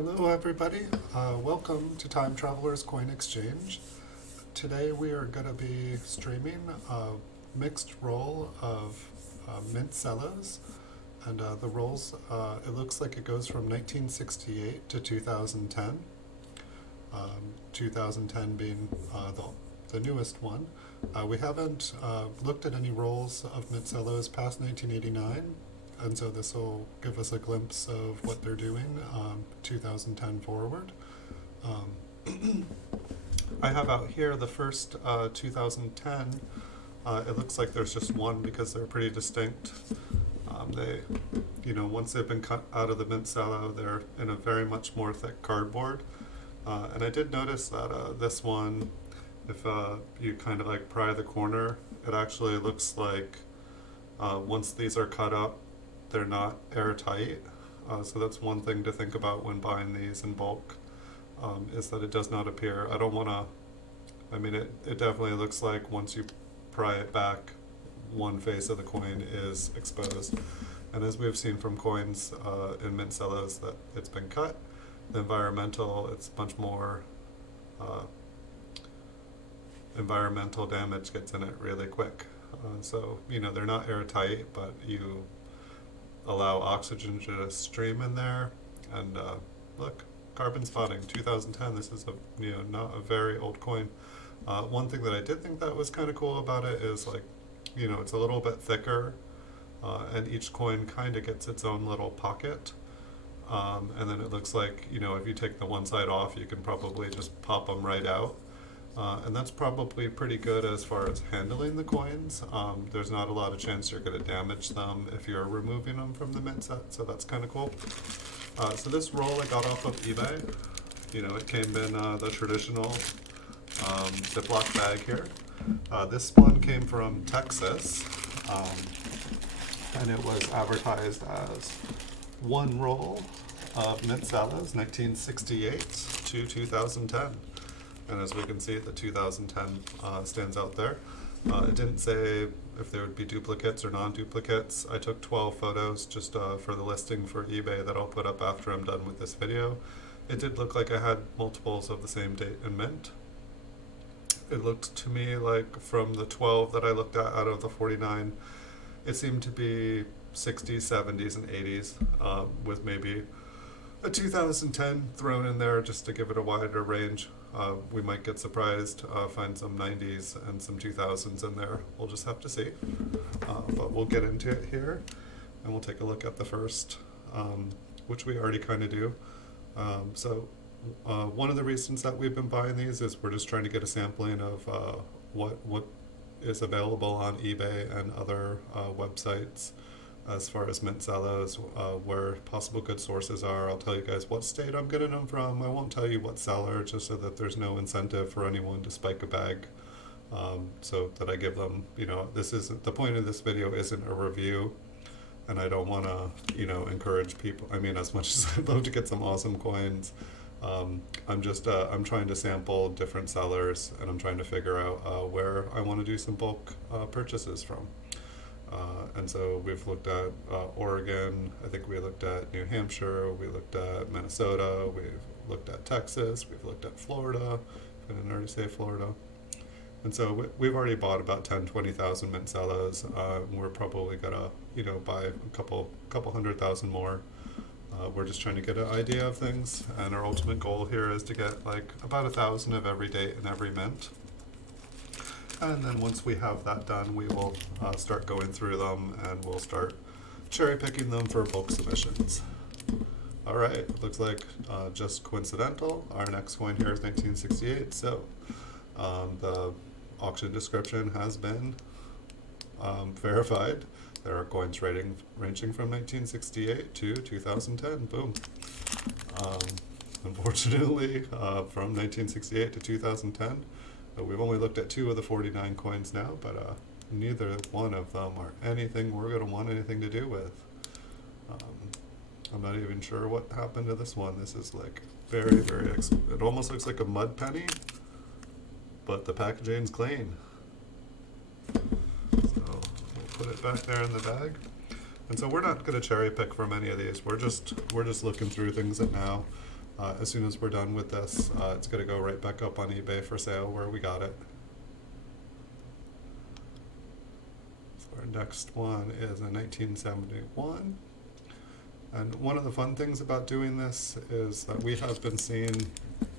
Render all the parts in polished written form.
Hello everybody, welcome to Time Traveler's Coin Exchange. Today we are going to be streaming a mixed roll of Mint Cellos, and the rolls, it looks like it goes from 1968 to 2010, 2010 being the newest one. We haven't looked at any rolls of Mint Cellos past 1989, and so this will give us a glimpse of what they're doing 2010 forward. I have out here the first 2010. It looks like there's just one because they're pretty distinct. Once they've been cut out of the Mint Cello, they're in a very much more thick cardboard. And I did notice that this one, if you kind of like pry the corner, it actually looks like once these are cut up, they're not airtight. So that's one thing to think about when buying these in bulk, is that it does not appear. I don't want to, it definitely looks like once you pry it back, one face of the coin is exposed. And as we've seen from coins in Mint Cellos that it's been cut, the environmental, it's much more, environmental damage gets in it really quick. So, they're not airtight, but you allow oxygen to stream in there. And look, carbon spotting, 2010. This is not a very old coin. One thing that I did think that was kind of cool about it is it's a little bit thicker, and each coin kind of gets its own little pocket. And then it looks like, if you take the one side off, you can probably just pop them right out. And that's probably pretty good as far as handling the coins. There's not a lot of chance you're going to damage them if you're removing them from the mint set, so that's kind of cool. So this roll I got off of eBay. It came in the traditional Ziploc bag here. This one came from Texas, and it was advertised as one roll of Mint Cellos, 1968 to 2010. And as we can see, the 2010 stands out there. It didn't say if there would be duplicates or non-duplicates. I took 12 photos just for the listing for eBay that I'll put up after I'm done with this video. It did look like I had multiples of the same date and mint. It looked to me like from the 12 that I looked at out of the 49, it seemed to be 60s, 70s, and 80s, with maybe a 2010 thrown in there just to give it a wider range. We might get surprised, find some 90s and some 2000s in there. We'll just have to see. But we'll get into it here, and we'll take a look at the first, which we already kind of do. One of the reasons that we've been buying these is we're just trying to get a sampling of what is available on eBay and other websites as far as Mint Cellos, where possible good sources are. I'll tell you guys what state I'm getting them from. I won't tell you what seller, just so that there's no incentive for anyone to spike a bag. So that I give them, this isn't, the point of this video isn't a review, and I don't want to, encourage people. As much as I'd love to get some awesome coins, I'm trying to sample different sellers, and I'm trying to figure out where I want to do some bulk purchases from. And so we've looked at Oregon, I think we looked at New Hampshire, we looked at Minnesota, we've looked at Texas, we've looked at Florida, if I didn't already say Florida. And so we've already bought about 20,000 Mint Cellos. We're probably gonna, buy a couple 100,000 more. We're just trying to get an idea of things, and our ultimate goal here is to get like about 1,000 of every date and every mint. And then once we have that done, we will start going through them, and we'll start cherry picking them for bulk submissions. All right, looks like just coincidental. Our next coin here is 1968, so the auction description has been verified. There are coins ranging from 1968 to 2010, boom. Unfortunately, from 1968 to 2010, we've only looked at 2 of the 49 coins now, but neither one of them are anything we're going to want anything to do with. I'm not even sure what happened to this one. This is like very, very, it almost looks like a mud penny, but the packaging's clean. So we'll put it back there in the bag. And so we're not going to cherry pick from any of these. We're just looking through things at now. As soon as we're done with this, it's going to go right back up on eBay for sale where we got it. So our next one is a 1971. And one of the fun things about doing this is that we have been seeing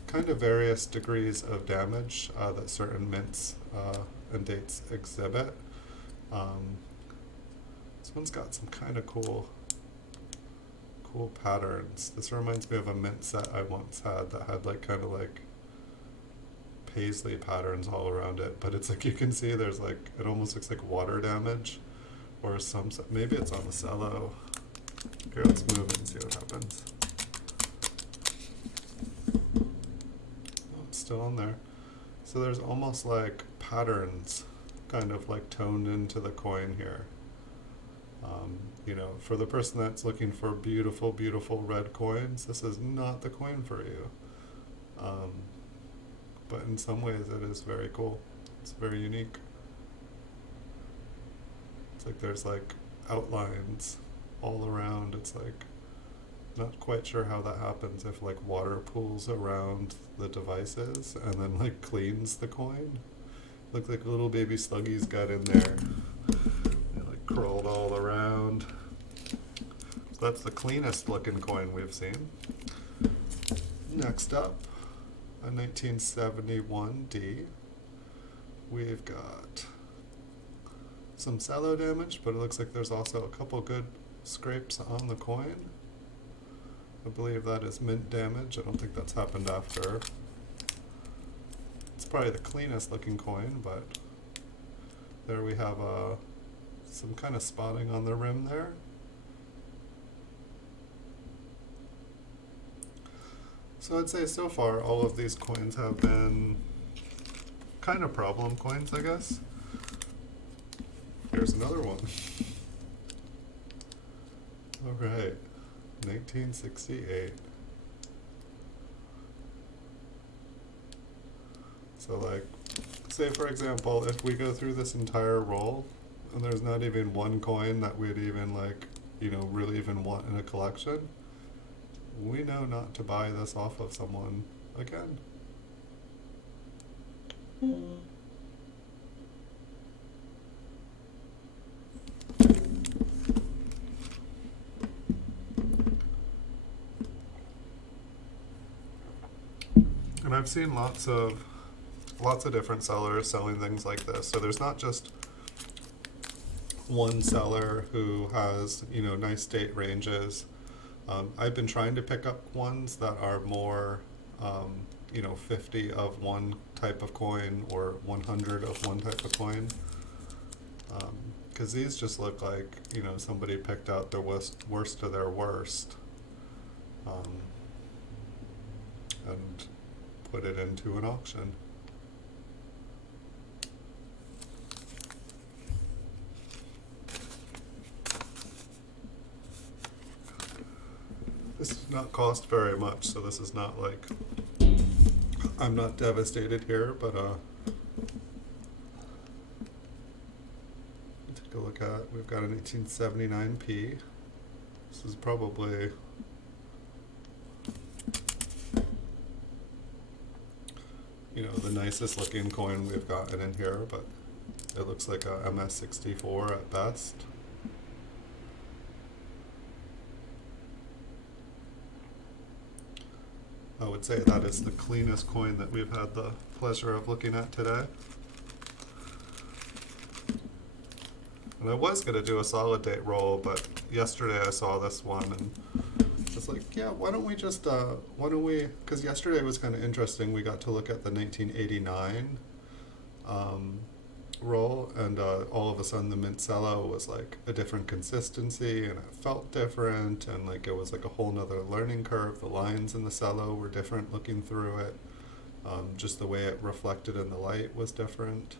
kind of various degrees of damage that certain mints and dates exhibit. This one's got some kind of cool patterns. This reminds me of a mint set I once had that had like kind of like paisley patterns all around it, but it's like you can see there's like, it almost looks like water damage, or some, maybe it's on the cello. Here, let's move it and see what happens. Oh, it's still on there. So there's almost like patterns kind of like toned into the coin here. You know, for the person that's looking for beautiful, beautiful red coins, this is not the coin for you. But in some ways it is very cool. It's very unique. It's like there's like outlines all around. It's like, not quite sure how that happens, if like water pools around the devices and then like cleans the coin. Looks like little baby sluggies got in there. They like crawled all around. So that's the cleanest looking coin we've seen. Next up, a 1971D. We've got some cello damage, but it looks like there's also a couple good scrapes on the coin. I believe that is mint damage. I don't think that's happened after. It's probably the cleanest looking coin, but there we have some kind of spotting on the rim there. So I'd say so far all of these coins have been kind of problem coins, I guess. Here's another one. All right, 1968. So like, say for example, if we go through this entire roll and there's not even one coin that we'd even like, you know, really even want in a collection, we know not to buy this off of someone again. And I've seen lots of different sellers selling things like this. So there's not just one seller who has, you know, nice date ranges. I've been trying to pick up ones that are more, you know, 50 of one type of coin or 100 of one type of coin. Because these just look like, you know, somebody picked out the worst of their worst and put it into an auction. This does not cost very much, so this is not like, I'm not devastated here, but take a look at, we've got an 1879p. This is probably, you know, the nicest looking coin we've gotten in here, but it looks like a MS-64 at best. I would say that is the cleanest coin that we've had the pleasure of looking at today. And I was going to do a solid date roll, but yesterday I saw this one and it's like, yeah, why don't we, because yesterday was kind of interesting. We got to look at the 1989 roll, and all of a sudden the Mint Cello was like a different consistency and it felt different, and like it was like a whole nother learning curve. The lines in the cello were different looking through it. Just the way it reflected in the light was different.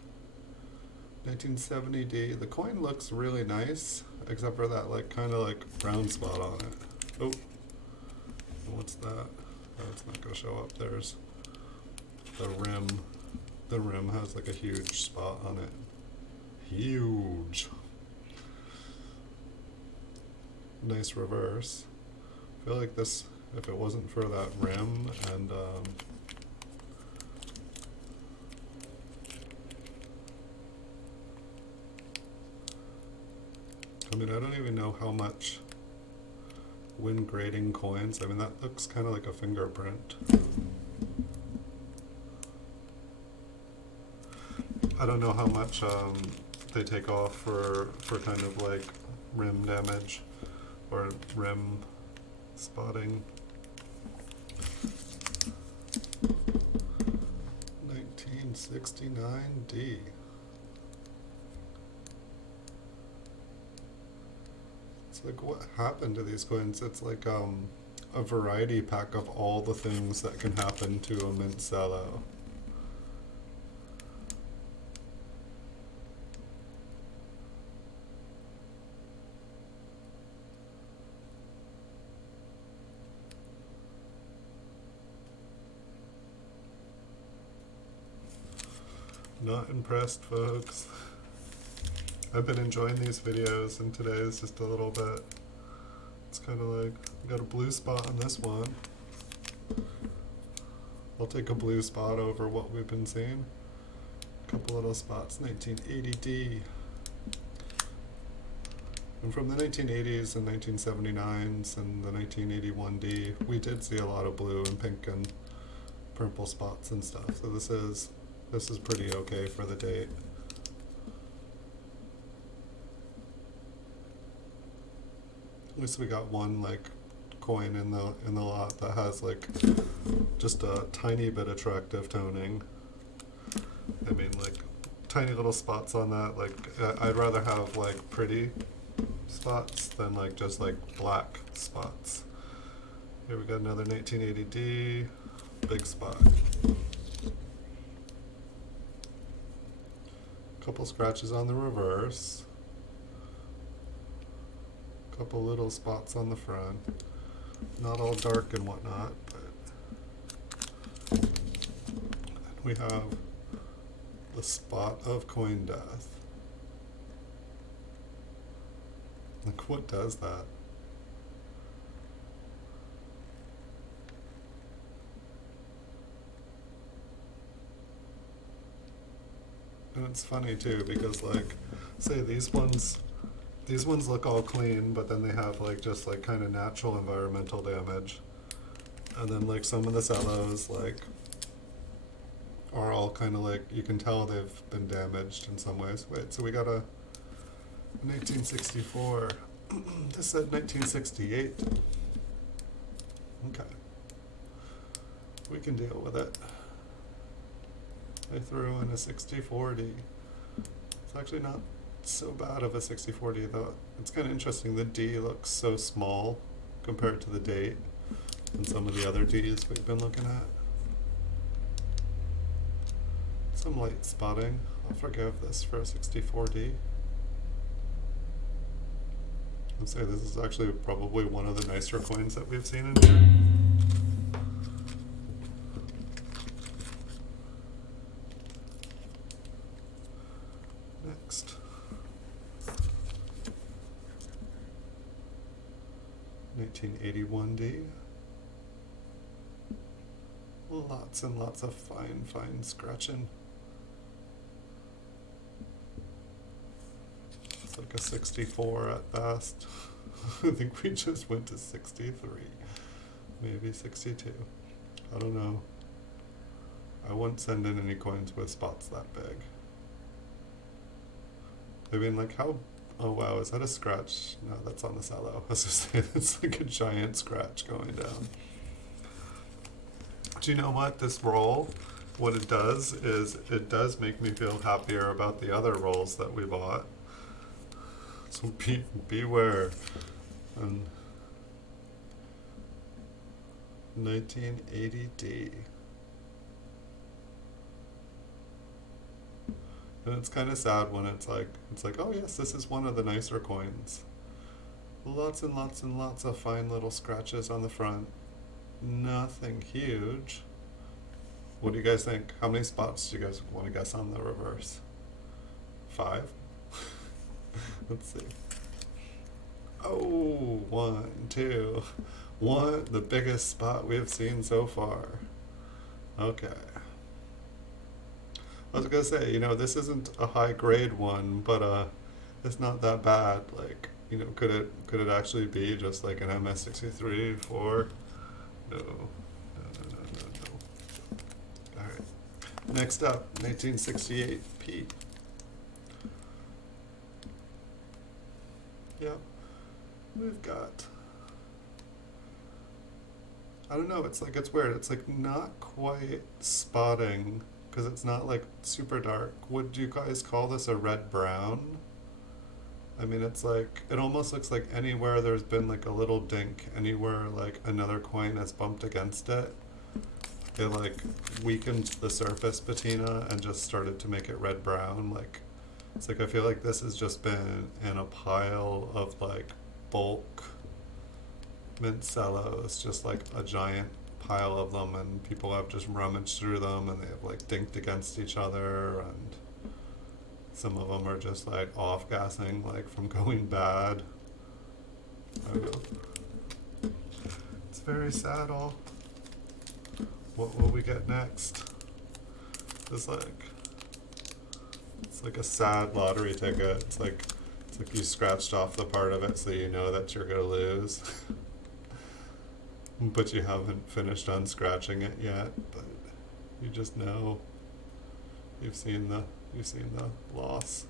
1970D, the coin looks really nice, except for that like kind of like brown spot on it. Oh, what's that? Oh, it's not going to show up. There's the rim. The rim has like a huge spot on it. Huge. Nice reverse. I feel like this if it wasn't for that rim and I mean, I don't even know how much when grading coins. I mean, that looks kind of like a fingerprint. I don't know how much they take off for kind of like rim damage or rim spotting. 1969D. It's like, what happened to these coins? It's like a variety pack of all the things that can happen to a Mint Cello. Not impressed, folks. I've been enjoying these videos, and today is just a little bit, it's kind of like, we got a blue spot on this one. I'll take a blue spot over what we've been seeing. A couple little spots, 1980D. And from the 1980s and 1979s and the 1981D, we did see a lot of blue and pink and purple spots and stuff. So this is pretty okay for the date. At least we got one like coin in the lot that has like just a tiny bit attractive toning. I mean, like tiny little spots on that. Like I'd rather have like pretty spots than like just like black spots. Here we got another 1980D, big spot. Couple scratches on the reverse. Couple little spots on the front. Not all dark and whatnot, but we have the spot of coin death. Like, what does that? And it's funny too, because like, say these ones look all clean, but then they have like just like kind of natural environmental damage. And then like some of the cellos like are all kind of like, you can tell they've been damaged in some ways. Wait, so we got a 1964. This said 1968. Okay. We can deal with it. I threw in a 6040. It's actually not so bad of a 6040 though. It's kind of interesting. The D looks so small compared to the date and some of the other Ds we've been looking at. Some light spotting. I'll forgive this for a 64D. I'd say this is actually probably one of the nicer coins that we've seen in here. Next. 1981D. Lots and lots of fine scratching. It's like a 64 at best. I think we just went to 63. Maybe 62. I don't know. I wouldn't send in any coins with spots that big. I mean, like how, oh wow, is that a scratch? No, that's on the cello. I was just saying, it's like a giant scratch going down. Do you know what? This roll, what it does is it does make me feel happier about the other rolls that we bought. So beware. 1980D. And it's kind of sad when it's like, oh yes, this is one of the nicer coins. Lots and lots and lots of fine little scratches on the front. Nothing huge. What do you guys think? How many spots do you guys want to guess on the reverse? 5? Let's see. Oh, 1, 2. One, the biggest spot we've seen so far. Okay. I was gonna say, this isn't a high grade one, but it's not that bad. Like, could it actually be just like an MS63 4? No. No, no, no, no, no. Alright. Next up, 1968P. Yep. We've got, I don't know, it's weird. It's like not quite spotting because it's not like super dark. Would you guys call this a red brown? I mean, it's like, it almost looks like anywhere there's been like a little dink, anywhere like another coin has bumped against it, it like weakened the surface patina and just started to make it red brown. Like, it's like I feel like this has just been in a pile of like bulk Mint Cellos, just like a giant pile of them, and people have just rummaged through them and they have like dinked against each other, and some of them are just like off gassing, like from going bad. I don't know. It's very sad all. What will we get next? It's like a sad lottery ticket. It's like you scratched off the part of it so you know that you're gonna lose. But you haven't finished unscratching it yet, but you just know you've seen the loss.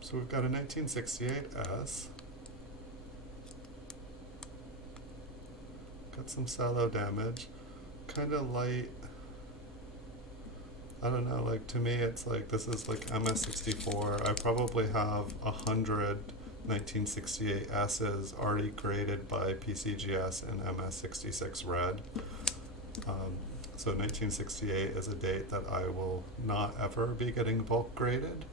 So we've got a 1968S. Got some cello damage. Kind of light. I don't know, like to me it's like this is like MS64. I probably have 100 1968S's already graded by PCGS and MS66 red. So 1968 is a date that I will not ever be getting bulk graded,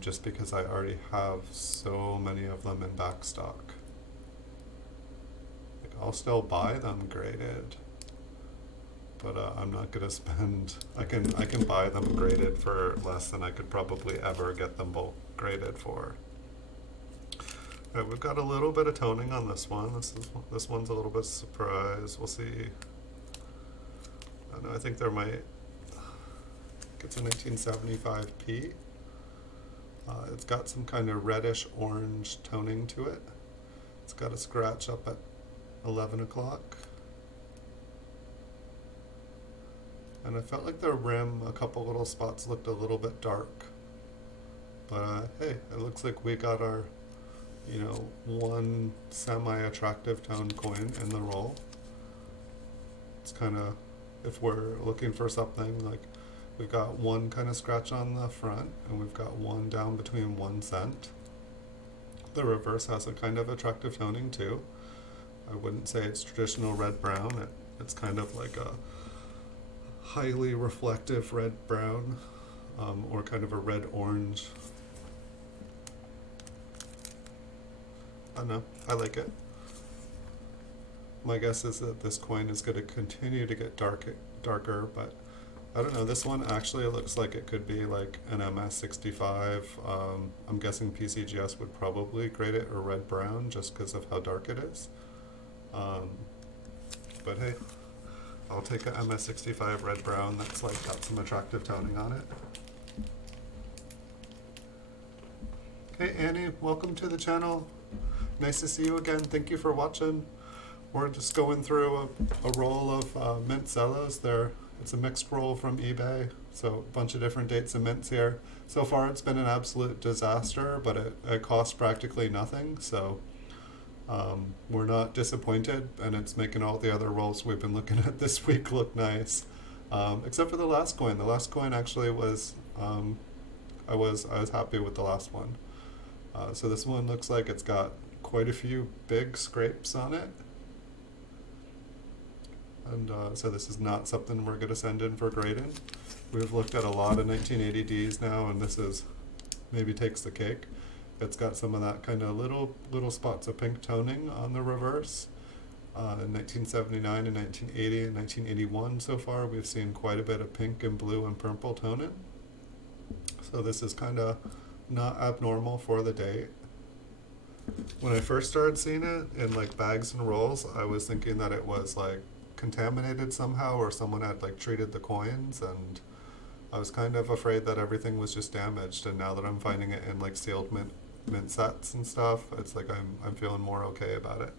just because I already have so many of them in back stock. Like, I'll still buy them graded, but I'm not gonna spend. I can buy them graded for less than I could probably ever get them bulk graded for. Alright, we've got a little bit of toning on this one. This one's a little bit surprise. We'll see. I don't know, I think there might. It's a 1975P. It's got some kind of reddish orange toning to it. It's got a scratch up at 11 o'clock. And I felt like the rim, a couple little spots looked a little bit dark. But hey, it looks like we got our, one semi-attractive tone coin in the roll. It's kind of, if we're looking for something, like we've got one kind of scratch on the front and we've got one down between 1 cent. The reverse has a kind of attractive toning too. I wouldn't say it's traditional red-brown. It's kind of like a highly reflective red-brown, or kind of a red-orange. I don't know, I like it. My guess is that this coin is going to continue to get darker, but I don't know, this one actually looks like it could be like an MS65. I'm guessing PCGS would probably grade it a red-brown just because of how dark it is. But hey, I'll take a MS65 red-brown that's like got some attractive toning on it. Hey Annie, welcome to the channel. Nice to see you again. Thank you for watching. We're just going through a roll of Mint Cellos. It's a mixed roll from eBay, so a bunch of different dates and mints here. So far it's been an absolute disaster, but it cost practically nothing, so we're not disappointed, and it's making all the other rolls we've been looking at this week look nice. Except for the last coin. The last coin actually was, I was happy with the last one. So this one looks like it's got quite a few big scrapes on it. And so this is not something we're going to send in for grading. We've looked at a lot of 1980Ds now, and this is maybe takes the cake. It's got some of that kind of little spots of pink toning on the reverse. In 1979 and 1980 and 1981 so far, we've seen quite a bit of pink and blue and purple toning. So this is kind of not abnormal for the date. when I first started seeing it in like bags and rolls, I was thinking that it was like contaminated somehow, or someone had like treated the coins, and I was kind of afraid that everything was just damaged. And now that I'm finding it in like sealed mint sets and stuff, it's like I'm feeling more okay about it.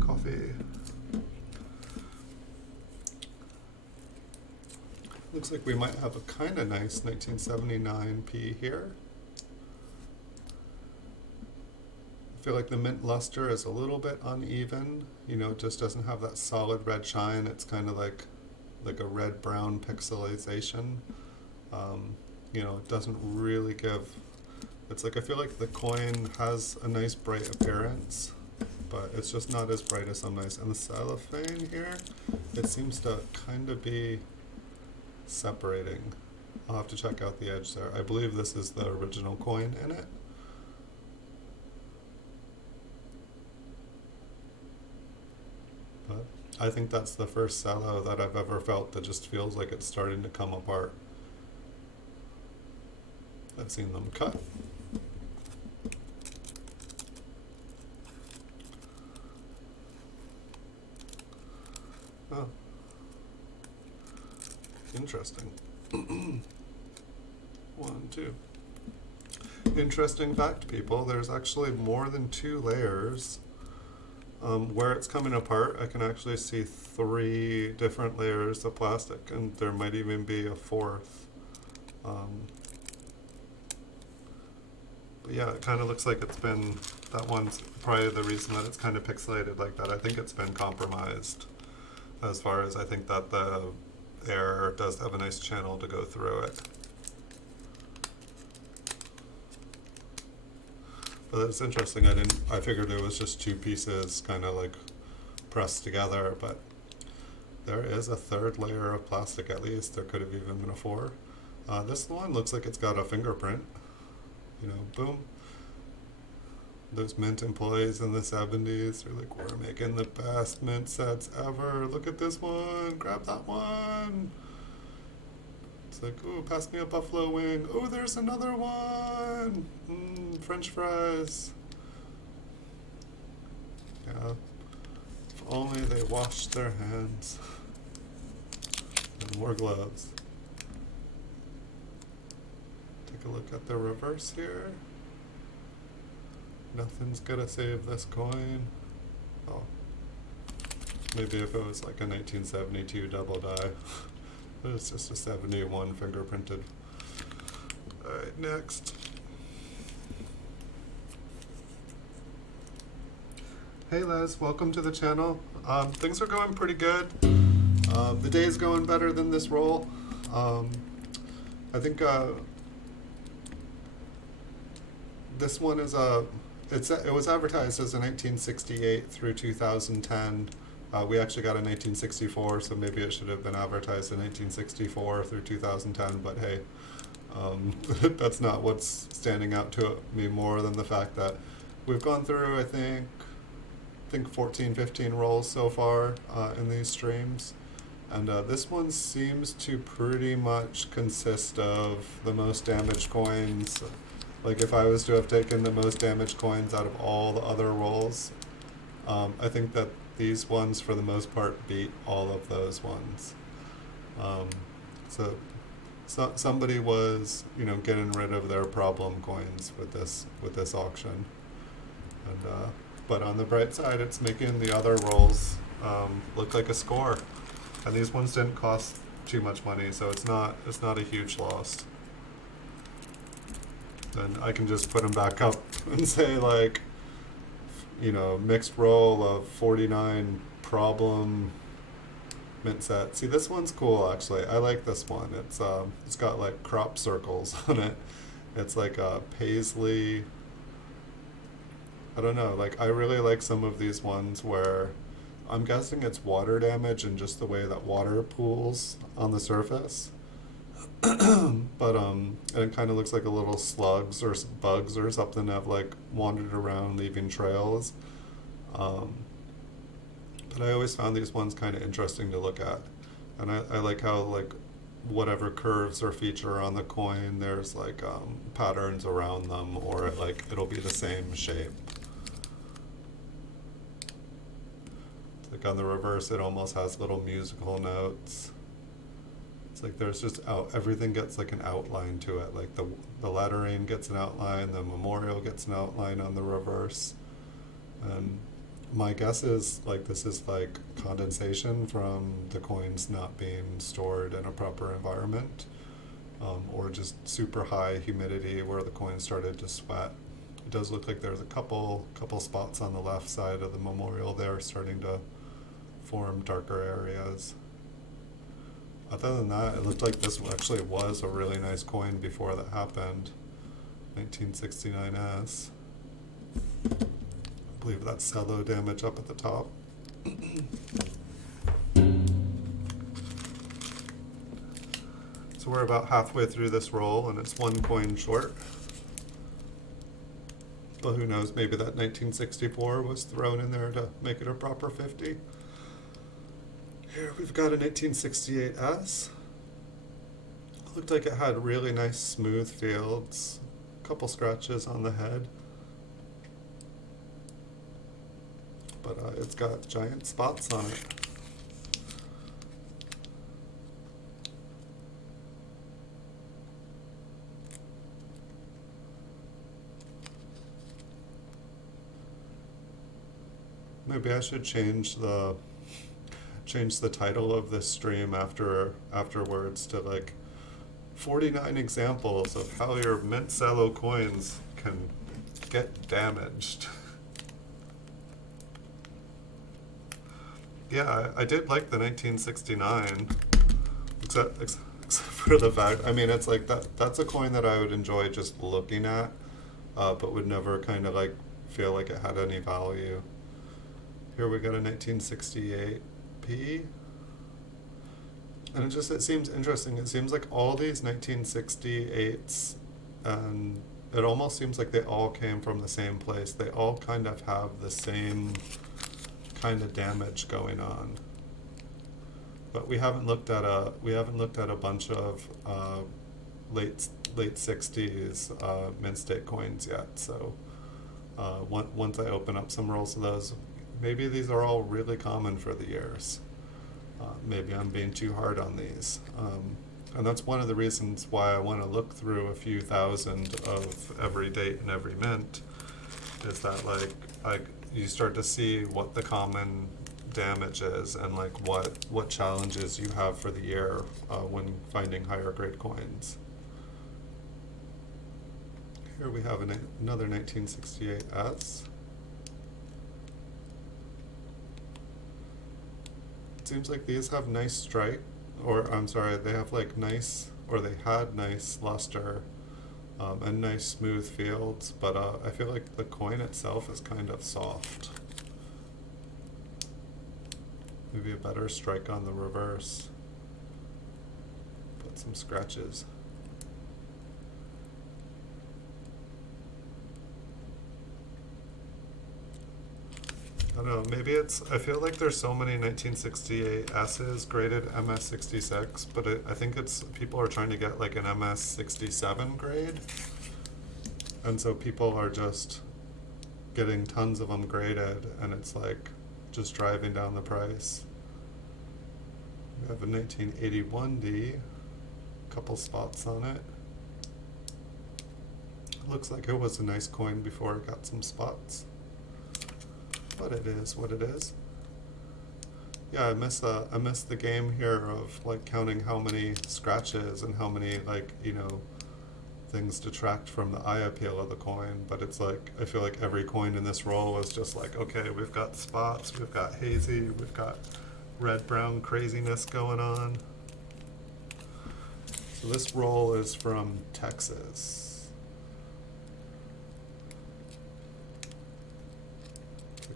Coffee. Looks like we might have a kind of nice 1979 P here. I feel like the mint luster is a little bit uneven. You know, it just doesn't have that solid red shine. It's kind of like a red-brown pixelization. You know, it doesn't really give. It's like I feel like the coin has a nice bright appearance, but it's just not as bright as some nice. And the cellophane here, it seems to kind of be separating. I'll have to check out the edge there. I believe this is the original coin in it. But I think that's the first cello that I've ever felt that just feels like it's starting to come apart. I've seen them cut. Oh. Interesting. 1, 2. Interesting fact, people. There's actually more than 2 layers. Where it's coming apart, I can actually see 3 different layers of plastic, and there might even be a 4th. But yeah, it kind of looks like it's been, that one's probably the reason that it's kind of pixelated like that. I think it's been compromised, as far as I think that the air does have a nice channel to go through it. But it's interesting. I figured it was just 2 pieces kind of like pressed together, but there is a 3rd layer of plastic at least. There could have even been a 4. This one looks like it's got a fingerprint. You know, boom. Those Mint employees in the 70s are like, we're making the best Mint sets ever. Look at this one. Grab that one. It's like, ooh, pass me a buffalo wing. Oh, there's another one. French fries. Yeah. If only they washed their hands and wore gloves. Take a look at the reverse here. Nothing's gonna save this coin. Oh. Maybe if it was like a 1972 double die. But it's just a 71 fingerprinted. Alright, next. Hey Les, welcome to the channel. Things are going pretty good. The day's going better than this roll. I think this one is it was advertised as a 1968 through 2010. We actually got a 1964, so maybe it should have been advertised in 1964 through 2010, but hey, that's not what's standing out to me more than the fact that we've gone through, I think 14, 15 rolls so far in these streams. And this one seems to pretty much consist of the most damaged coins. Like if I was to have taken the most damaged coins out of all the other rolls, I think that these ones for the most part beat all of those ones. So somebody was, you know, getting rid of their problem coins with this auction. And but on the bright side, it's making the other rolls look like a score. And these ones didn't cost too much money, so it's not a huge loss. Then I can just put them back up and say, like, you know, mixed roll of 49 problem mint set. See, this one's cool actually. I like this one. It's got like crop circles on it. It's like a paisley. I don't know, like I really like some of these ones where I'm guessing it's water damage and just the way that water pools on the surface. But and it kind of looks like a little slugs or bugs or something have like wandered around leaving trails. But I always found these ones kind of interesting to look at, and I like how like whatever curves or feature on the coin, there's like patterns around them, or it'll be the same shape. Like on the reverse, it almost has little musical notes. It's like there's just everything gets like an outline to it. Like the lettering gets an outline, the memorial gets an outline on the reverse. And my guess is like this is like condensation from the coins not being stored in a proper environment, or just super high humidity where the coin started to sweat. It does look like there's a couple spots on the left side of the memorial there starting to form darker areas. Other than that, it looked like this actually was a really nice coin before that happened. 1969S. I believe that's cello damage up at the top. So we're about halfway through this roll and it's one coin short. But who knows, maybe that 1964 was thrown in there to make it a proper 50. Here we've got a 1968S. Looked like it had really nice smooth fields, a couple scratches on the head. But it's got giant spots on it. Maybe I should change the title of this stream afterwards to like 49 examples of how your Mint Cello coins can get damaged. Yeah, I did like the 1969, except for the fact, I mean, it's like that's a coin that I would enjoy just looking at, but would never kind of like feel like it had any value. Here we got a 1968P. And it seems interesting. It seems like all these 1968s, and it almost seems like they all came from the same place. They all kind of have the same kind of damage going on. But we haven't looked at a bunch of late 60s mint state coins yet. So once I open up some rolls of those, maybe these are all really common for the years. Maybe I'm being too hard on these. And that's one of the reasons why I want to look through a few thousand of every date and every mint, is that like you start to see what the common damage is and like what challenges you have for the year when finding higher grade coins. Here we have another 1968S. Seems like these have nice strike, or I'm sorry, they have like nice, or they had nice luster and nice smooth fields, but I feel like the coin itself is kind of soft. Maybe a better strike on the reverse. Put some scratches. I don't know, maybe I feel like there's so many 1968 S's graded MS66, but I think people are trying to get like an MS67 grade. And so people are just getting tons of them graded, and it's like just driving down the price. We have a 1981D, couple spots on it. Looks like it was a nice coin before it got some spots. But it is what it is. Yeah, I miss the game here of like counting how many scratches and how many things detract from the eye appeal of the coin. But it's like I feel like every coin in this roll is just like, okay, we've got spots, we've got hazy, we've got red brown craziness going on. So this roll is from Texas.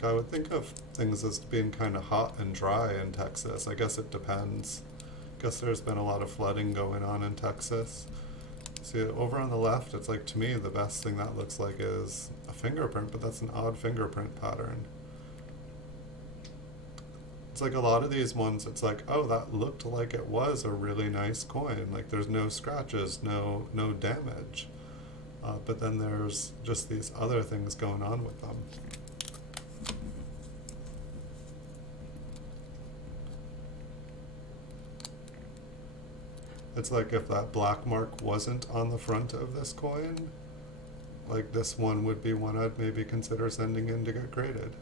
I would think of things as being kind of hot and dry in Texas. I guess it depends. I guess there's been a lot of flooding going on in Texas. See, over on the left, it's like, to me, the best thing that looks like is a fingerprint, but that's an odd fingerprint pattern. It's like a lot of these ones, it's like, oh, that looked like it was a really nice coin. Like there's no scratches, no damage. But then there's just these other things going on with them. It's like if that black mark wasn't on the front of this coin, like this one would be one I'd maybe consider sending in to get graded.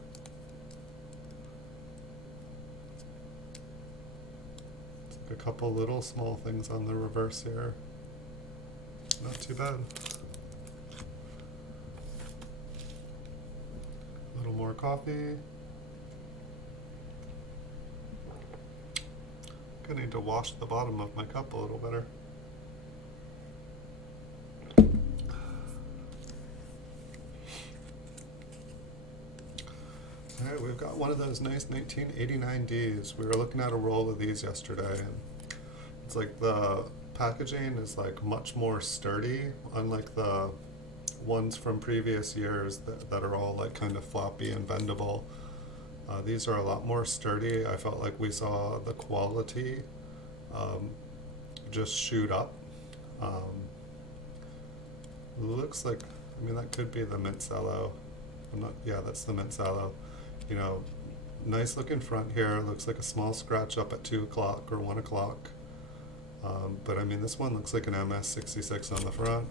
It's like a couple little small things on the reverse here. Not too bad. A little more coffee. I need to wash the bottom of my cup a little better. Alright, we've got one of those nice 1989 Ds. We were looking at a roll of these yesterday, and it's like the packaging is like much more sturdy, unlike the ones from previous years that are all like kind of floppy and bendable. These are a lot more sturdy. I felt like we saw the quality just shoot up. Looks like, I mean, that could be the Mint Cello. Yeah, that's the Mint Cello. You know, nice looking front here. Looks like a small scratch up at 2 o'clock or 1 o'clock. But I mean, this one looks like an MS66 on the front.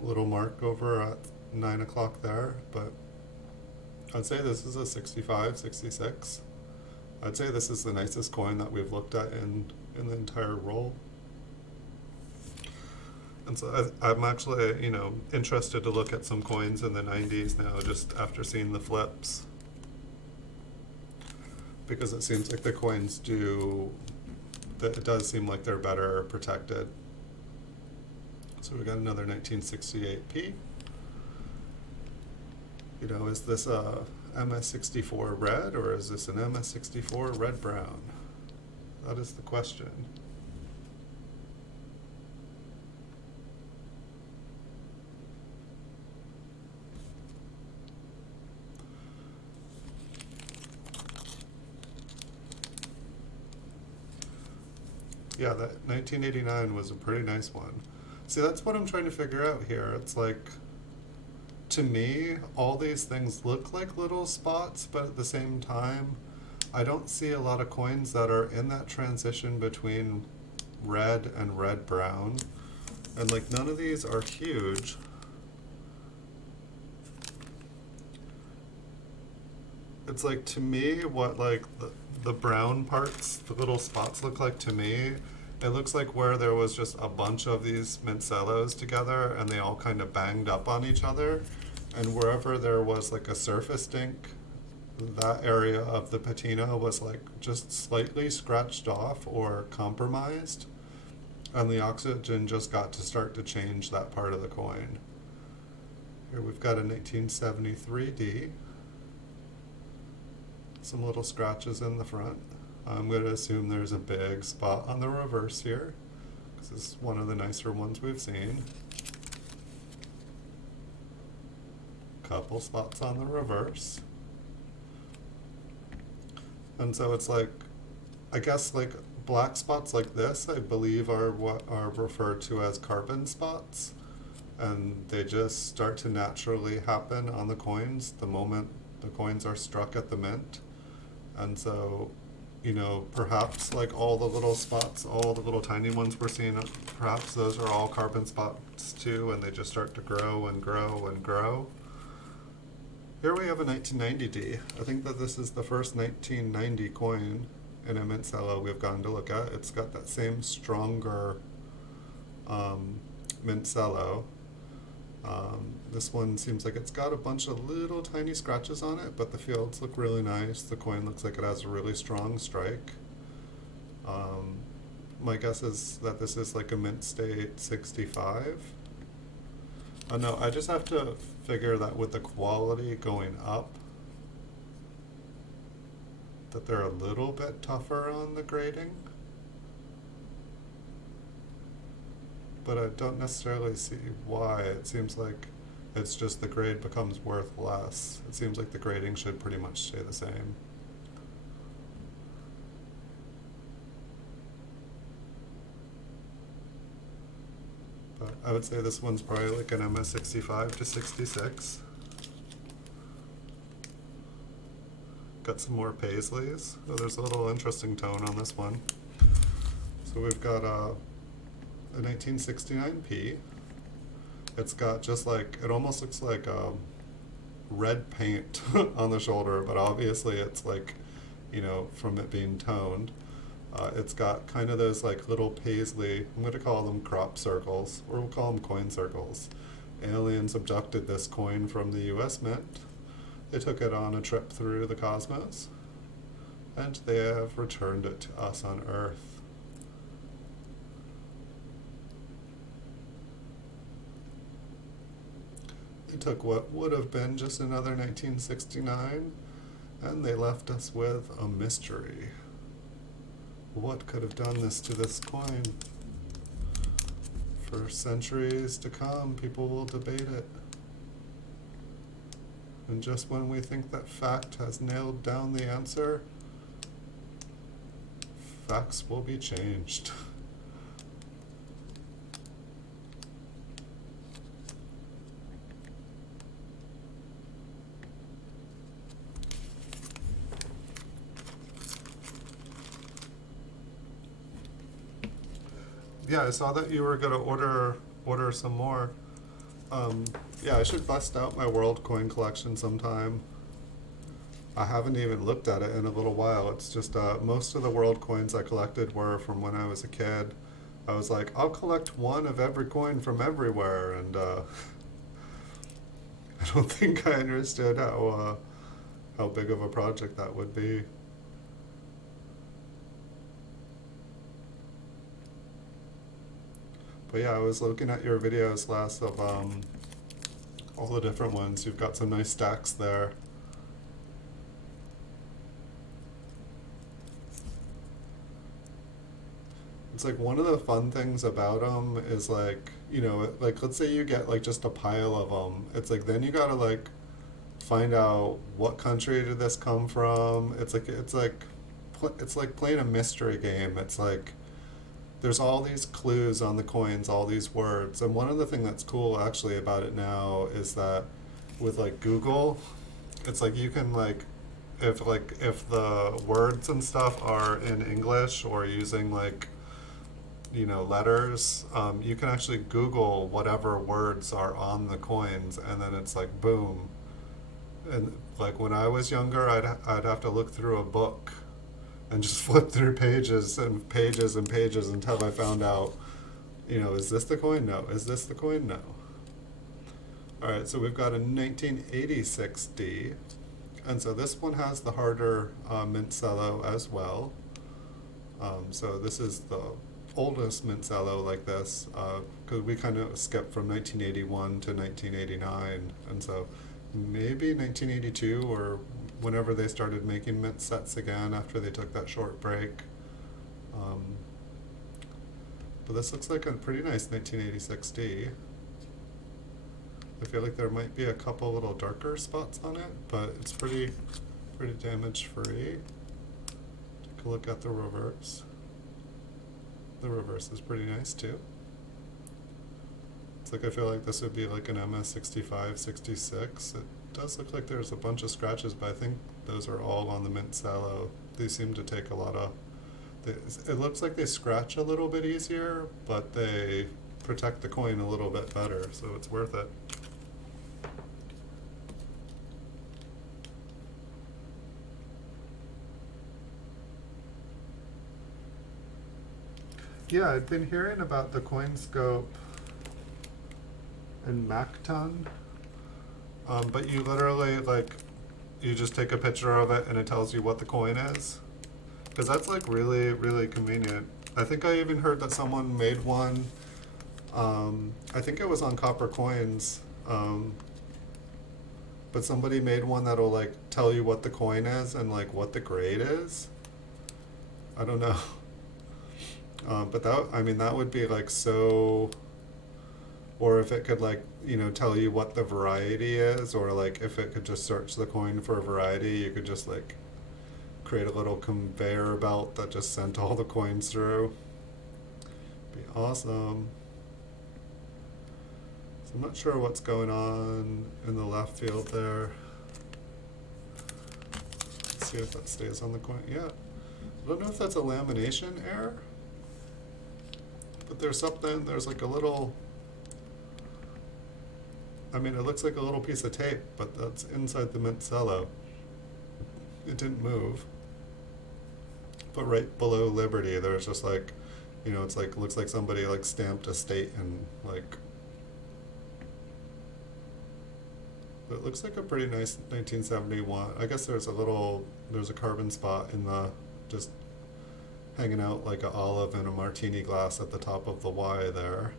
Little mark over at 9 o'clock there, but I'd say this is a 65, 66. I'd say this is the nicest coin that we've looked at in the entire roll. And so I'm actually, you know, interested to look at some coins in the 90s now, just after seeing the flips. Because it seems like the coins it does seem like they're better protected. So we got another 1968p. You know, is this a MS64 red or is this an MS64 red brown? That is the question. Yeah, that 1989 was a pretty nice one. See, that's what I'm trying to figure out here. It's like, to me, all these things look like little spots, but at the same time, I don't see a lot of coins that are in that transition between red and red-brown. And like, none of these are huge. It's like, to me, what like the brown parts, the little spots look like to me, it looks like where there was just a bunch of these Mint Cellos together and they all kind of banged up on each other. And wherever there was like a surface dink, that area of the patina was like just slightly scratched off or compromised. And the oxygen just got to start to change that part of the coin. Here we've got a 1973D. Some little scratches in the front. I'm going to assume there's a big spot on the reverse here, because this is one of the nicer ones we've seen. Couple spots on the reverse. And so it's like, I guess like black spots like this, I believe are what are referred to as carbon spots. And they just start to naturally happen on the coins the moment the coins are struck at the mint. And so, you know, perhaps like all the little spots, all the little tiny ones we're seeing, perhaps those are all carbon spots too, and they just start to grow and grow and grow. Here we have a 1990D. I think that this is the first 1990 coin in a Mint Cello we've gone to look at. It's got that same stronger Mint Cello. This one seems like it's got a bunch of little tiny scratches on it, but the fields look really nice. The coin looks like it has a really strong strike. My guess is that this is like a mint state 65. No, I just have to figure that with the quality going up, that they're a little bit tougher on the grading. But I don't necessarily see why. It seems like It's just the grade becomes worth less. It seems like the grading should pretty much stay the same. But I would say this one's probably like an MS65 to 66. Got some more paisleys. Oh, there's a little interesting tone on this one. So we've got a 1969p. It's got just like, it almost looks like red paint on the shoulder, but obviously it's like, you know, from it being toned. It's got kind of those like little paisley, I'm going to call them crop circles, or we'll call them coin circles. Aliens abducted this coin from the US Mint. They took it on a trip through the cosmos, and they have returned it to us on Earth. They took what would have been just another 1969, and they left us with a mystery. What could have done this to this coin? For centuries to come, people will debate it. And just when we think that fact has nailed down the answer, facts will be changed. Yeah, I saw that you were gonna order some more. Yeah, I should bust out my world coin collection sometime. I haven't even looked at it in a little while. It's just most of the world coins I collected were from when I was a kid. I was like, I'll collect one of every coin from everywhere, and I don't think I understood how big of a project that would be. But yeah, I was looking at your videos last of all the different ones. You've got some nice stacks there. It's like one of the fun things about them is like, you know, like let's say you get like just a pile of them. It's like then you gotta like find out what country did this come from. It's like playing a mystery game. It's like there's all these clues on the coins, all these words. And one of the things that's cool actually about it now is that with like Google, it's like you can if the words and stuff are in English or using like, you know, letters, you can actually Google whatever words are on the coins, and then it's like boom. And like when I was younger, I'd have to look through a book and just flip through pages and pages and pages until I found out, you know, is this the coin? No. Is this the coin? No. All right, so we've got a 1986D, and so this one has the harder Mint Cello as well. So this is the oldest Mint Cello like this, because we kind of skipped from 1981 to 1989, and so maybe 1982 or whenever they started making mint sets again after they took that short break. But this looks like a pretty nice 1986D. I feel like there might be a couple little darker spots on it, but it's pretty damage free. Take a look at the reverse. The reverse is pretty nice too. It's like I feel like this would be like an MS65, 66. It does look like there's a bunch of scratches, but I think those are all on the Mint Cello. They seem to take a lot of... It looks like they scratch a little bit easier, but they protect the coin a little bit better, so it's worth it. Yeah, I'd been hearing about the CoinScope and Macton, but you literally like you just take a picture of it and it tells you what the coin is, because that's like really convenient. I think I even heard that someone made one. I think it was on Copper Coins, but somebody made one that'll like tell you what the coin is and like what the grade is. I don't know. But that, I mean, that would be like so or if it could like, you know, tell you what the variety is, or like if it could just search the coin for a variety, you could just like create a little conveyor belt that just sent all the coins through. Be awesome. So I'm not sure what's going on in the left field there. Let's see if that stays on the coin. Yeah. I don't know if that's a lamination error, but there's something, there's like a little, I mean, it looks like a little piece of tape, but that's inside the Mint Cello. It didn't move. But right below Liberty, there's just like, you know, it's like, looks like somebody like stamped a state and like, but it looks like a pretty nice 1971. I guess there's a carbon spot in the, just hanging out like an olive in a martini glass at the top of the Y there.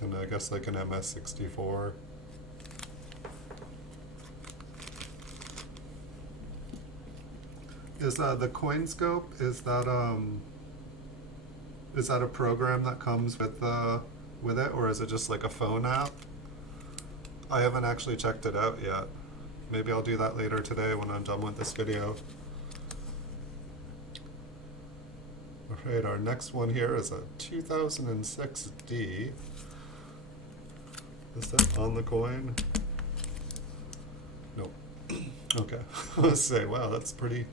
And I guess like an MS-64. Is the CoinScope, is that a program that comes with it, or is it just like a phone app? I haven't actually checked it out yet. Maybe I'll do that later today when I'm done with this video. Alright, our next one here is a 2006D. Is that on the coin? Nope. Okay. Let's say, wow, that's pretty.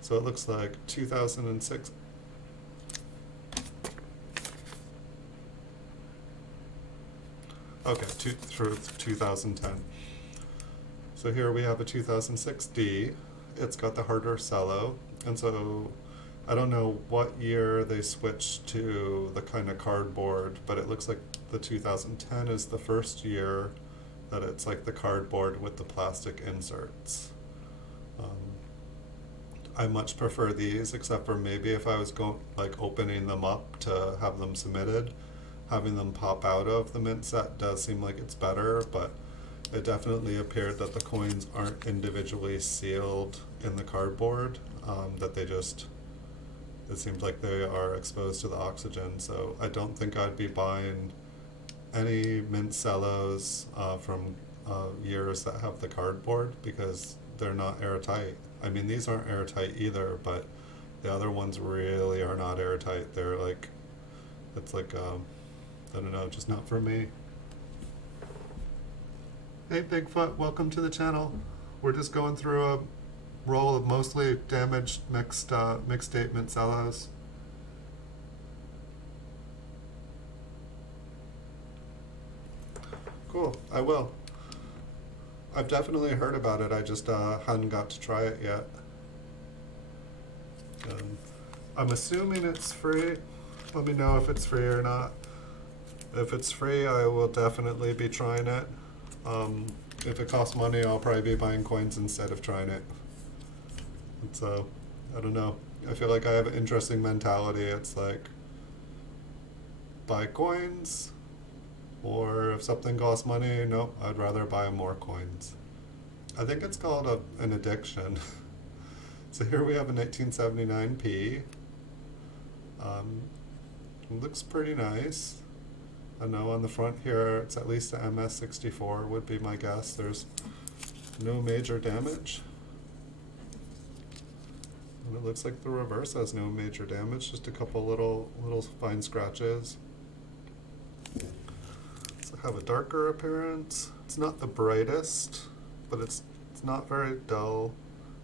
So it looks like 2006. Okay, through 2010. So here we have a 2006D. It's got the harder cello, and so I don't know what year they switched to the kind of cardboard, but it looks like the 2010 is the first year that it's like the cardboard with the plastic inserts. I much prefer these, except for maybe if I was opening them up to have them submitted. Having them pop out of the mint set does seem like it's better, but it definitely appeared that the coins aren't individually sealed in the cardboard, that they just, it seems like they are exposed to the oxygen. So I don't think I'd be buying any Mint Cellos from years that have the cardboard, because they're not airtight. I mean, these aren't airtight either, but the other ones really are not airtight. They're like, it's like, I don't know, just not for me. Hey Bigfoot, welcome to the channel. We're just going through a roll of mostly damaged mixed state Mint Cellos. Cool, I will. I've definitely heard about it, I just hadn't got to try it yet. I'm assuming it's free. Let me know if it's free or not. If it's free, I will definitely be trying it. If it costs money, I'll probably be buying coins instead of trying it. So, I don't know. I feel like I have an interesting mentality. It's like, buy coins, or if something costs money, nope, I'd rather buy more coins. I think it's called an addiction. So here we have a 1979p. Looks pretty nice. I know on the front here it's at least a MS-64 would be my guess. There's no major damage. And it looks like the reverse has no major damage, just a couple little fine scratches. So have a darker appearance. It's not the brightest, but it's not very dull.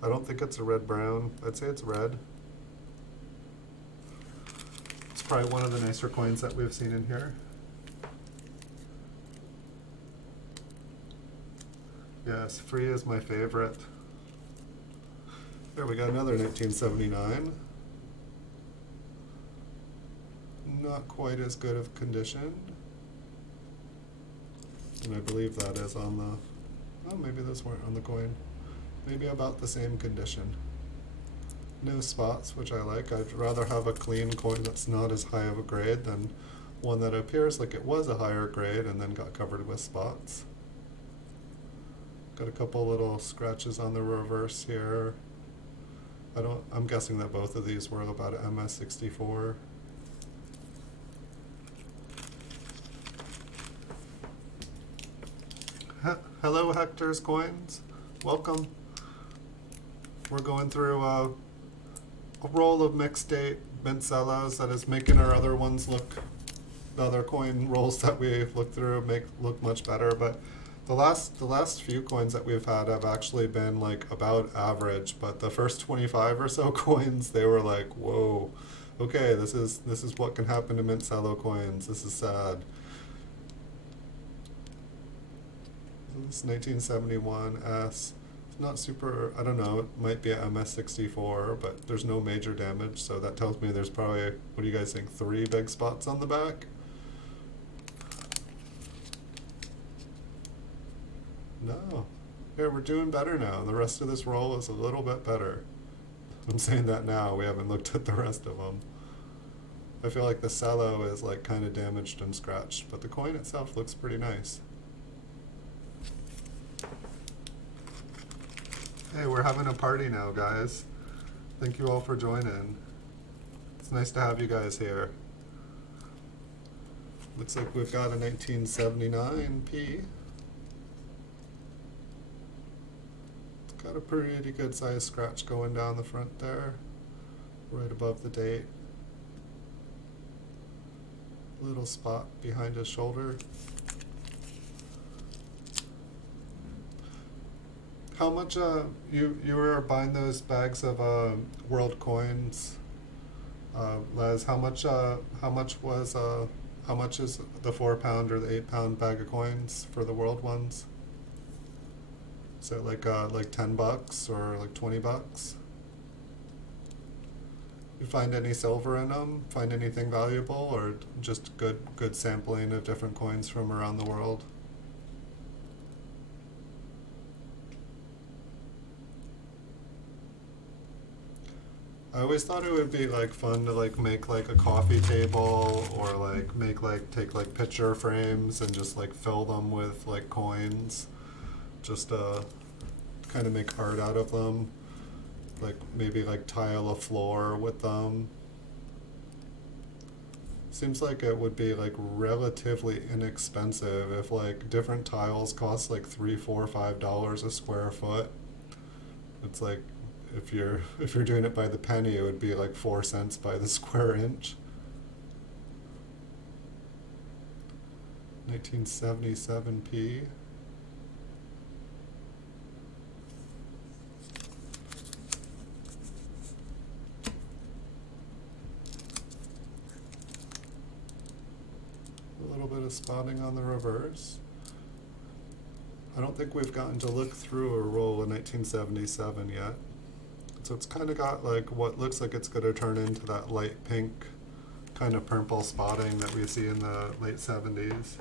I don't think it's a red-brown. I'd say it's red. It's probably one of the nicer coins that we've seen in here. Yes, free is my favorite. There we got another 1979. Not quite as good of condition. And I believe that is on the, oh, maybe those weren't on the coin. Maybe about the same condition. No spots, which I like. I'd rather have a clean coin that's not as high of a grade than one that appears like it was a higher grade and then got covered with spots. Got a couple little scratches on the reverse here. I'm guessing that both of these were about a MS64. Hello, Hector's Coins. Welcome. We're going through a roll of mixed date Mint Cellos that is making our other ones look, the other coin rolls that we look through look much better. But the last few coins that we've had have actually been like about average. But the first 25 or so coins, they were like, whoa, okay, this is what can happen to Mint Cello coins. This is sad. This 1971 S. It's not super, I don't know, it might be a MS64, but there's no major damage, so that tells me there's probably, what do you guys think, 3 big spots on the back? No. Here, we're doing better now. The rest of this roll is a little bit better. I'm saying that now, we haven't looked at the rest of them. I feel like the cello is like kind of damaged and scratched, but the coin itself looks pretty nice. Hey, we're having a party now, guys. Thank you all for joining. It's nice to have you guys here. Looks like we've got a 1979P. It's got a pretty good sized scratch going down the front there, right above the date. Little spot behind his shoulder. How much you were buying those bags of world coins, Les? How much is the 4-pound or the 8-pound bag of coins for the world ones? Is it like $10 or like $20? You find any silver in them? Find anything valuable, or just good sampling of different coins from around the world? I always thought it would be like fun to like make like a coffee table, or like take like picture frames and just like fill them with like coins, just kind of make art out of them, like maybe like tile a floor with them. Seems like it would be like relatively inexpensive if like different tiles cost like $3, $4, $5 a square foot. It's like, if you're doing it by the penny, it would be like 4 cents by the square inch. 1977P. A little bit of spotting on the reverse. I don't think we've gotten to look through a roll of 1977 yet. So it's kind of got like what looks like it's going to turn into that light pink kind of purple spotting that we see in the late 70s.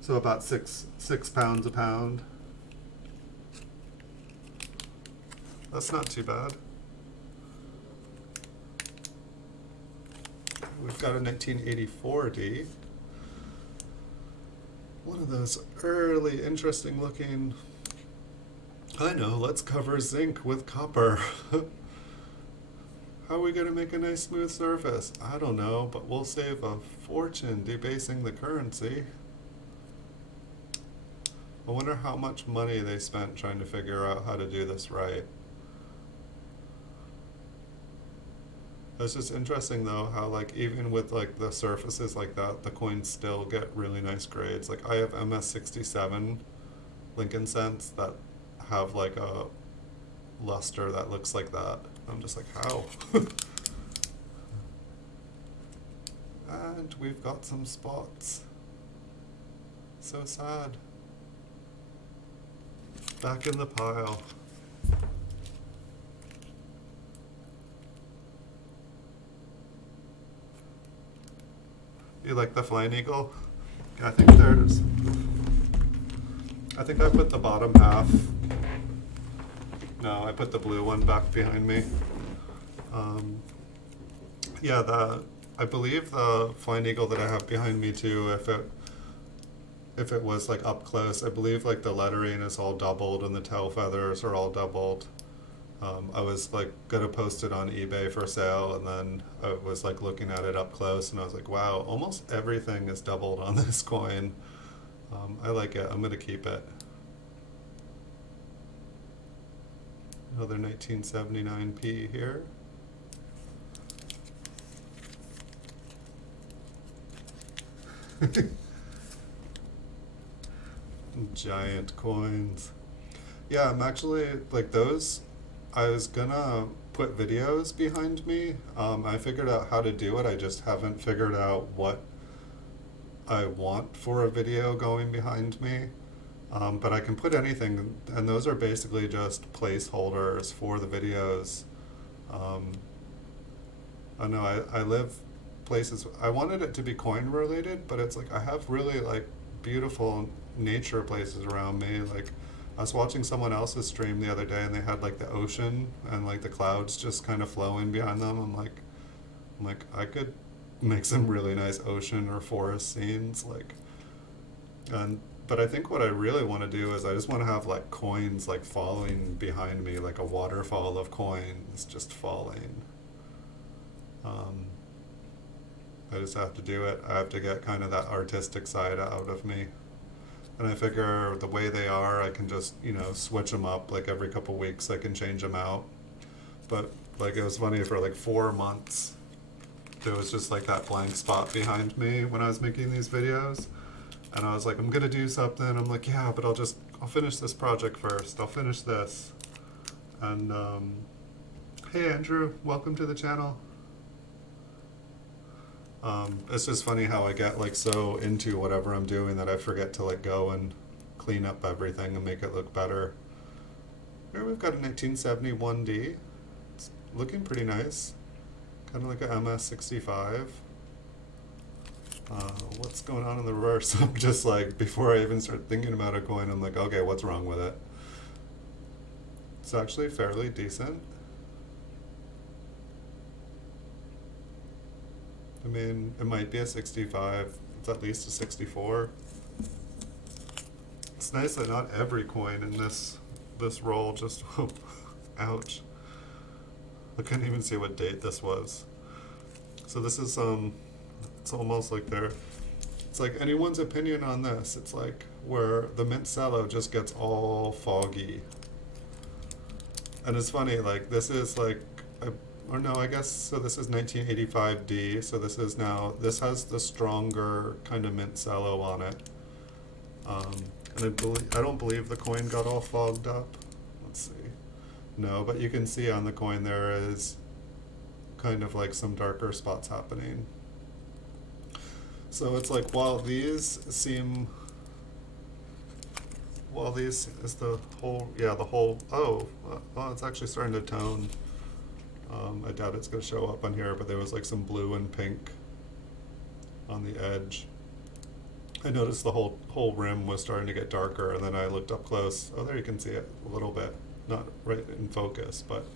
So about six pounds a pound. That's not too bad. We've got a 1984D. One of those early interesting looking, I know, let's cover zinc with copper. How are we going to make a nice smooth surface? I don't know, but we'll save a fortune debasing the currency. I wonder how much money they spent trying to figure out how to do this right. It's just interesting though how like even with like the surfaces like that, the coins still get really nice grades. Like I have MS67 Lincoln cents that have like a luster that looks like that. I'm just like, how? And we've got some spots. So sad. Back in the pile. You like the flying eagle? I think I put the bottom half. No, I put the blue one back behind me. Yeah, I believe the flying eagle that I have behind me too, if it was like up close. I believe like the lettering is all doubled and the tail feathers are all doubled. I was like gonna post it on eBay for sale, and then I was like looking at it up close, and I was like, wow, almost everything is doubled on this coin. I like it. I'm gonna keep it. Another 1979p here. Giant coins. Yeah, I'm actually like those. I was gonna put videos behind me. I figured out how to do it. I just haven't figured out what I want for a video going behind me. But I can put anything, and those are basically just placeholders for the videos. Um, I know I live places. I wanted it to be coin related, but it's like I have really like beautiful nature places around me. Like I was watching someone else's stream the other day, and they had like the ocean and like the clouds just kind of flowing behind them. I'm like I could make some really nice ocean or forest scenes, like, and but I think what I really want to do is I just want to have like coins like falling behind me, like a waterfall of coins just falling. Um, I just have to do it. I have to get kind of that artistic side out of me. And I figure the way they are, I can just, switch them up. Like every couple weeks, I can change them out. But like it was funny, for like 4 months, there was just like that blank spot behind me when I was making these videos. And I was like, I'm gonna do something. I'm like, yeah, but I'll finish this project first. I'll finish this. And hey Andrew, welcome to the channel. It's just funny how I get like so into whatever I'm doing that I forget to like go and clean up everything and make it look better. Here we've got a 1971D. It's looking pretty nice. Kind of like a MS65. What's going on in the reverse? I'm just like, before I even start thinking about a coin, I'm like, okay, what's wrong with it? It's actually fairly decent. I mean, it might be a 65. It's at least a 64. It's nice that not every coin in this roll just, ouch. I couldn't even see what date this was. So this is, it's almost like it's like anyone's opinion on this. It's like where the Mint Cello just gets all foggy. And it's funny, like this is like, or no, I guess, so this is 1985D, so this has the stronger kind of Mint Cello on it. And I don't believe the coin got all fogged up. Let's see. No, but you can see on the coin there is kind of like some darker spots happening. So it's like, while these is the whole, well, it's actually starting to tone. I doubt it's going to show up on here, but there was like some blue and pink on the edge. I noticed the whole rim was starting to get darker, and then I looked up close. Oh, there you can see it a little bit. Not right in focus, but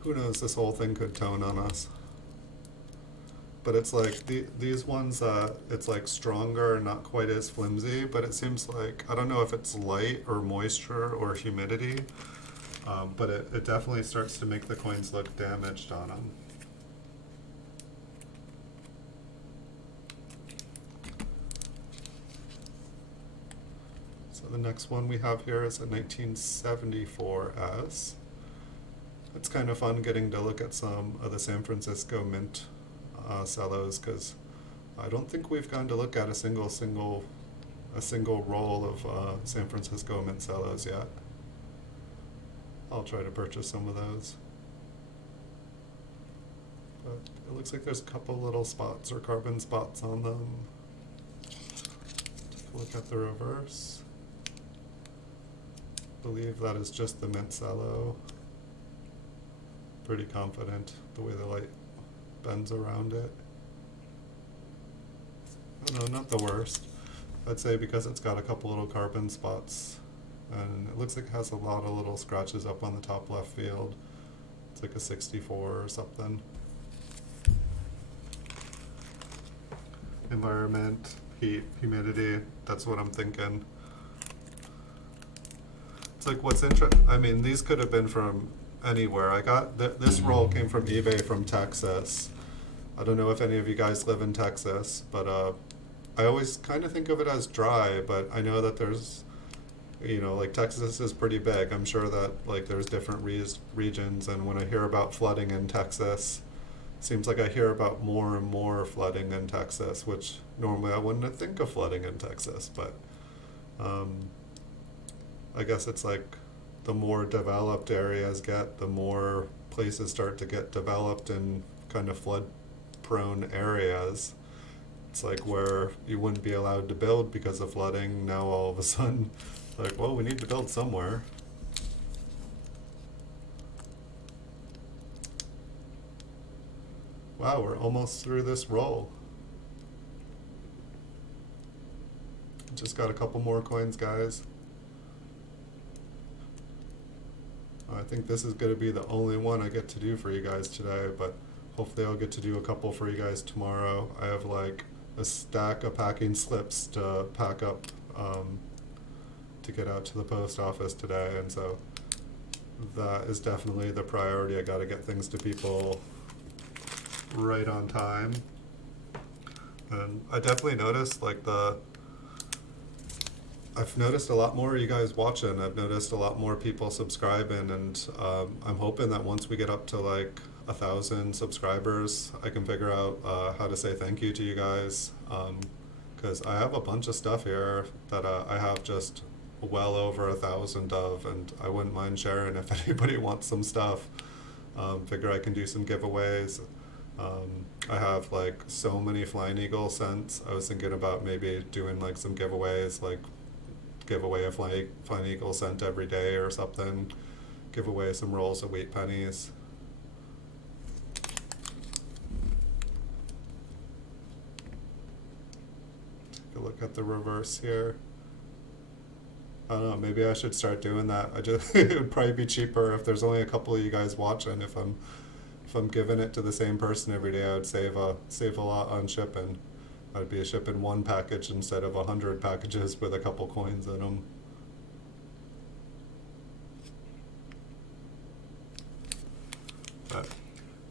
who knows, this whole thing could tone on us. But it's like these ones, it's like stronger, not quite as flimsy, but it seems like, I don't know if it's light or moisture or humidity, but it definitely starts to make the coins look damaged on them. So the next one we have here is a 1974S. It's kind of fun getting to look at some of the San Francisco Mint cellos, because I don't think we've gone to look at a single roll of San Francisco Mint cellos yet. I'll try to purchase some of those. But it looks like there's a couple little spots or carbon spots on them. Take a look at the reverse. I believe that is just the Mint cello. Pretty confident the way the light bends around it. I don't know, not the worst. I'd say because it's got a couple little carbon spots, and it looks like it has a lot of little scratches up on the top left field. It's like a 64 or something. Environment. heat, humidity. That's what I'm thinking. It's like what's interesting. I mean, these could have been from anywhere. I got this roll came from eBay from Texas. I don't know if any of you guys live in Texas, but I always kind of think of it as dry. But I know that there's, like Texas is pretty big. I'm sure that like there's different regions, and when I hear about flooding in Texas, it seems like I hear about more and more flooding in Texas, which normally I wouldn't think of flooding in Texas, but I guess it's like the more developed areas get, the more places start to get developed in kind of flood prone areas. It's like where you wouldn't be allowed to build because of flooding. Now all of a sudden, like, well, we need to build somewhere. Wow, we're almost through this roll. Just got a couple more coins, guys. I think this is going to be the only one I get to do for you guys today, but hopefully I'll get to do a couple for you guys tomorrow. I have like a stack of packing slips to pack up to get out to the post office today, and so that is definitely the priority. I got to get things to people right on time. And I definitely noticed like I've noticed a lot more of you guys watching. I've noticed a lot more people subscribing, and I'm hoping that once we get up to like 1,000 subscribers, I can figure out how to say thank you to you guys. Because I have a bunch of stuff here that I have just well over 1,000 of, and I wouldn't mind sharing if anybody wants some stuff. Figure I can do some giveaways. I have like so many Flying Eagle scents. I was thinking about maybe doing like some giveaways, like give away a Flying Eagle scent every day or something. Give away some rolls of wheat pennies. Take a look at the reverse here. I don't know, maybe I should start doing that. It would probably be cheaper if there's only a couple of you guys watching. If I'm giving it to the same person every day, I would save a lot on shipping. I'd be shipping one package instead of 100 packages with a couple coins in them. But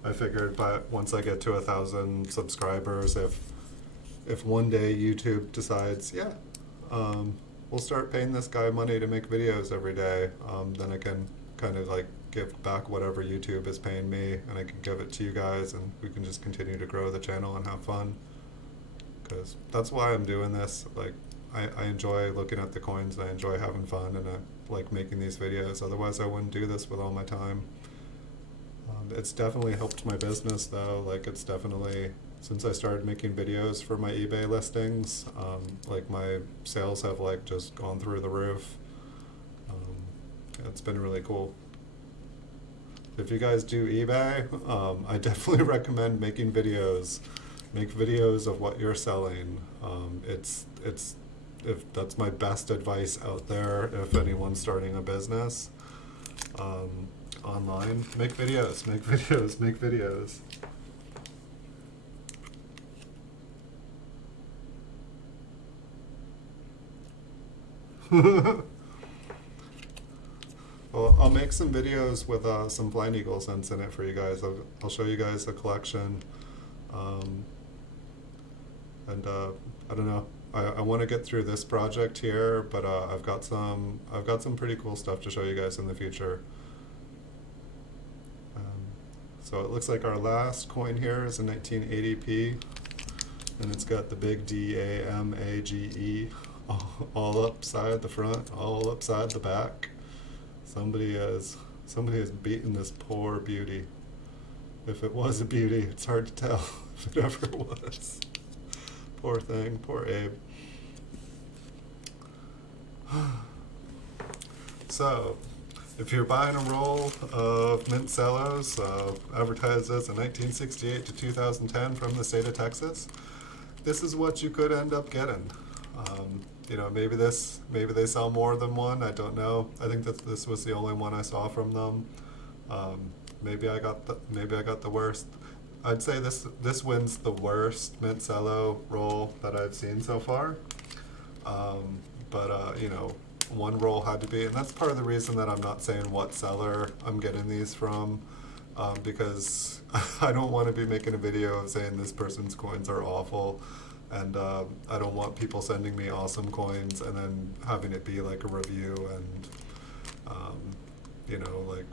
I figured once I get to 1,000 subscribers, if one day YouTube decides, yeah, we'll start paying this guy money to make videos every day, then I can kind of like give back whatever YouTube is paying me, and I can give it to you guys, and we can just continue to grow the channel and have fun. Because that's why I'm doing this. Like, I enjoy looking at the coins, and I enjoy having fun, and I like making these videos. Otherwise, I wouldn't do this with all my time. It's definitely helped my business, though. Like, it's definitely, since I started making videos for my eBay listings, like my sales have like just gone through the roof. It's been really cool. If you guys do eBay, I definitely recommend making videos. Make videos of what you're selling. If that's my best advice out there. If anyone's starting a business online, make videos, make videos, make videos. Well, I'll make some videos with some Flying Eagle scents in it for you guys. I'll show you guys the collection. And I don't know. I want to get through this project here, but I've got some pretty cool stuff to show you guys in the future. So it looks like our last coin here is a 1980p, and it's got the big DAMAGE all upside the front, all upside the back. Somebody has beaten this poor beauty. If it was a beauty, it's hard to tell if it ever was. Poor thing, poor Abe. So, if you're buying a roll of Mint Cellos, advertised as a 1968 to 2010 from the state of Texas, this is what you could end up getting. Maybe they sell more than one. I don't know. I think that this was the only one I saw from them. Maybe I got the worst. I'd say this wins the worst Mint Cello roll that I've seen so far. But you know, one roll had to be, and that's part of the reason that I'm not saying what seller I'm getting these from, because I don't want to be making a video of saying this person's coins are awful, and I don't want people sending me awesome coins and then having it be like a review, and you know, like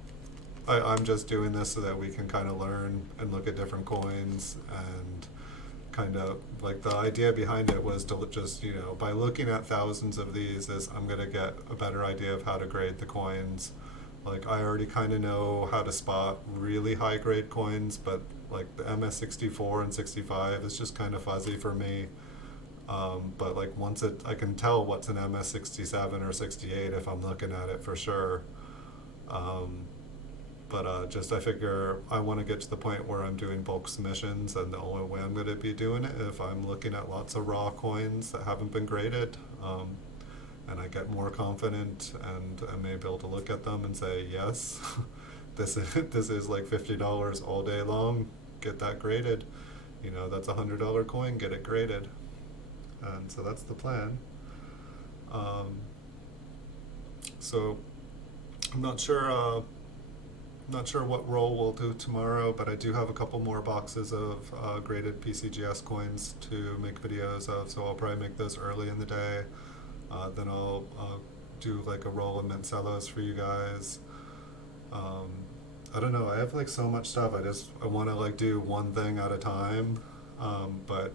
I'm just doing this so that we can kind of learn and look at different coins, and kind of like the idea behind it was to just, you know, by looking at thousands of these, is I'm going to get a better idea of how to grade the coins. Like I already kind of know how to spot really high grade coins, but like the MS64 and 65 is just kind of fuzzy for me. But like once I can tell what's an MS67 or 68 if I'm looking at it for sure. But just I figure I want to get to the point where I'm doing bulk submissions, and the only way I'm going to be doing it if I'm looking at lots of raw coins that haven't been graded, and I get more confident, and I may be able to look at them and say, yes, this is like $50 all day long. Get that graded. You know, that's $100 coin. Get it graded. And so that's the plan. So I'm not sure. Not sure what roll we'll do tomorrow, but I do have a couple more boxes of graded PCGS coins to make videos of, so I'll probably make those early in the day. Then I'll do like a roll of Mint Cellos for you guys. I don't know, I have like so much stuff, I want to like do one thing at a time, but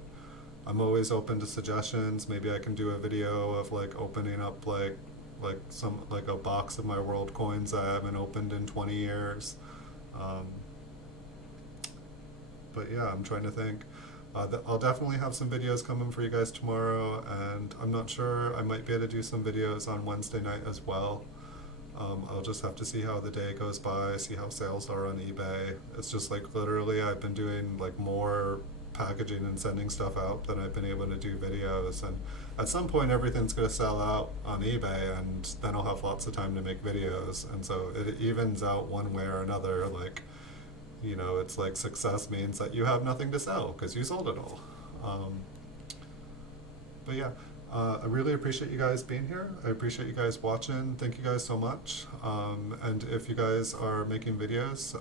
I'm always open to suggestions. Maybe I can do a video of like opening up like a box of my world coins I haven't opened in 20 years. But yeah, I'm trying to think. I'll definitely have some videos coming for you guys tomorrow, and I'm not sure, I might be able to do some videos on Wednesday night as well. I'll just have to see how the day goes by, see how sales are on eBay. It's just like literally I've been doing like more packaging and sending stuff out than I've been able to do videos, and at some point everything's going to sell out on eBay, and then I'll have lots of time to make videos, and so it evens out one way or another. Like, you know, it's like success means that you have nothing to sell because you sold it all. But yeah, I really appreciate you guys being here. I appreciate you guys watching. Thank you guys so much. And if you guys are making videos,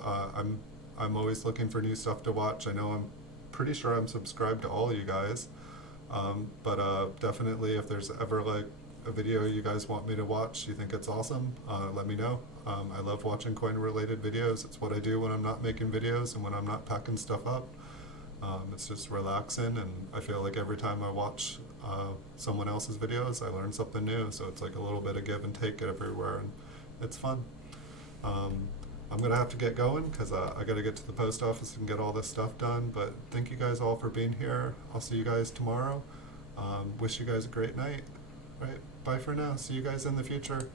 I'm always looking for new stuff to watch. I know I'm pretty sure I'm subscribed to all of you guys, but definitely if there's ever like a video you guys want me to watch, you think it's awesome, let me know. I love watching coin related videos. It's what I do when I'm not making videos and when I'm not packing stuff up. It's just relaxing, and I feel like every time I watch someone else's videos I learn something new, so it's like a little bit of give and take everywhere, and it's fun. I'm going to have to get going because I got to get to the post office and get all this stuff done, but thank you guys all for being here. I'll see you guys tomorrow. Wish you guys a great night. Right, bye for now. See you guys in the future.